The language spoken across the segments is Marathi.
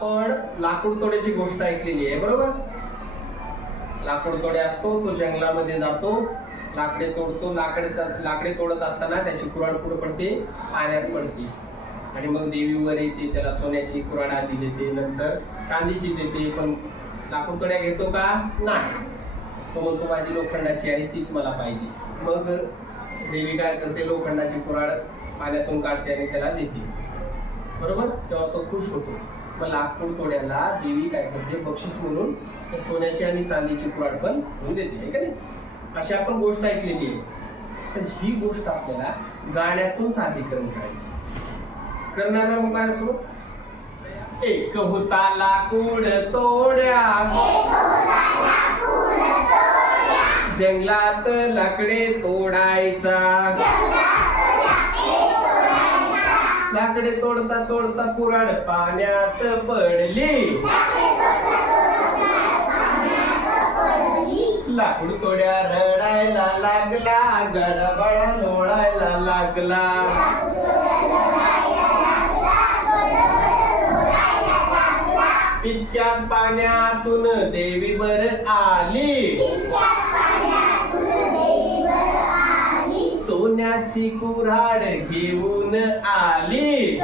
आपण लाकूड तोड्याची गोष्ट ऐकलेली आहे, बरोबर? लाकूड तोडे असतो, तो जंगलामध्ये जातो, लाकडे तोडतो. लाकडे तोडत असताना त्याची कुऱ्हाड कुठे पडते? पाण्यात पडते. आणि मग देवी वर येते, त्याला सोन्याची कुऱ्हाड आधी देते, नंतर चांदीची देते. पण लाकूड तोड्या घेतो का? नाही. तो म्हणतो माझी लोखंडाची आहे, तीच मला पाहिजे. मग देवी काय करते? लोखंडाची कुऱ्हाड पाण्यातून काढते आणि त्याला देते, बरोबर? तेव्हा तो खुश होतो. मग लाकूड तोड्याला देवी काय करते? बक्षीस म्हणून सोन्याची आणि चांदीची कुऱ्हाड पण घेऊन देते, आहे का नाही? अशी आपण गोष्ट ऐकलेली आहे. तर ही गोष्ट आपल्याला गाण्यातून सादरीकरण करायची. करणार ना मग माझ्यासोबत? एक होता लाकूड तोड्या, जंगलात लाकडे तोडायचा. लाकडे तोडता तोडता कुऱ्हाड पाण्यात पडली. लाकूड तोड्या रडायला लागला, गडबडा लोळायला लागला. इतक्यात पाण्यातून देवी वर आली. सोन्याची कुऱ्हाड घेऊन आली.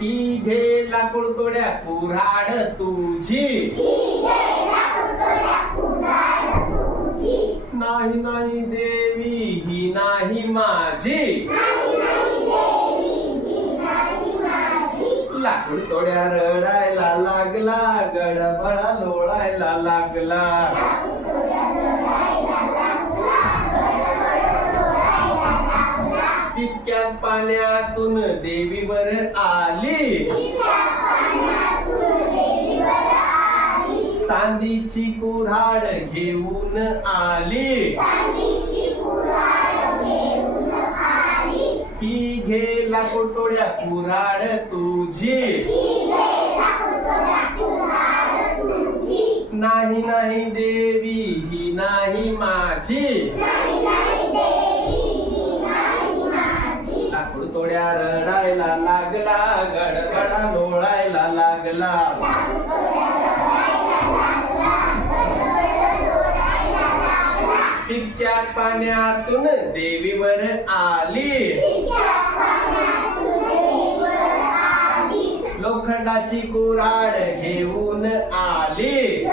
ही घे लाकूड तोड्या कुऱ्हाड तुझी. नाही नाही देवी, ही नाही माझी. लाकूड तोड्या रडायला लागला, गडबडा लोळायला लागला. तितक्यात पाण्यातून देवी वर आली. चांदीची कुऱ्हाड घेऊन आली. ही घे लाकूड तोड्या कुऱ्हाड तुझी. नाही नाही देवी, ही नाही माझी. लाकूड तोड्या रडायला लागला, गडबडा लोळायला लागला. तितक्यात पाण्यातून देवीवर आली. लोखंडाची कुऱ्हाड घेऊन आली.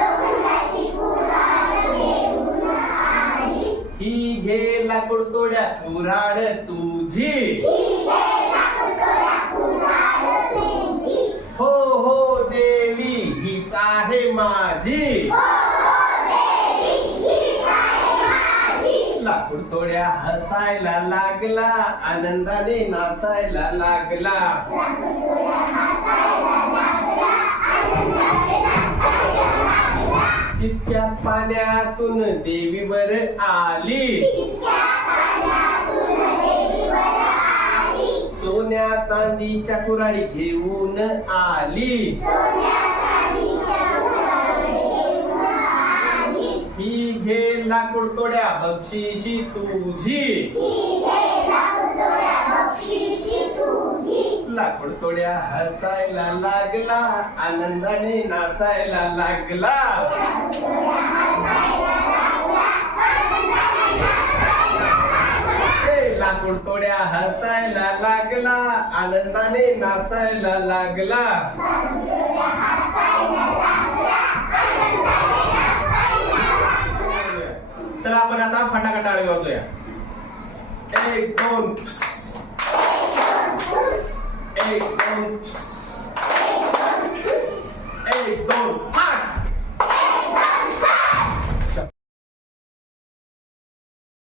ही घे लाकूड तोड्या कुऱ्हाड तुझी. हो हो देवी, हीच आहे माझी. लाकूड तोड्या हसायला लागला, आनंदाने नाचायला लागला. तितक्यात पाण्यातून देवीवर आली. सोन्या चांदीच्या कुऱ्हाडी घेऊन आली. ही घे लाकूड तोड्या बक्षिशी तुझी. लाकूड तोड्या हसायला लागला, आनंदाने नाचायला लागला. लाकूड तोड्या हसायला लागला, आनंदाने नाचायला लागला. चला आपण आता फटाका टाळी वाजूया. 1 2 1 2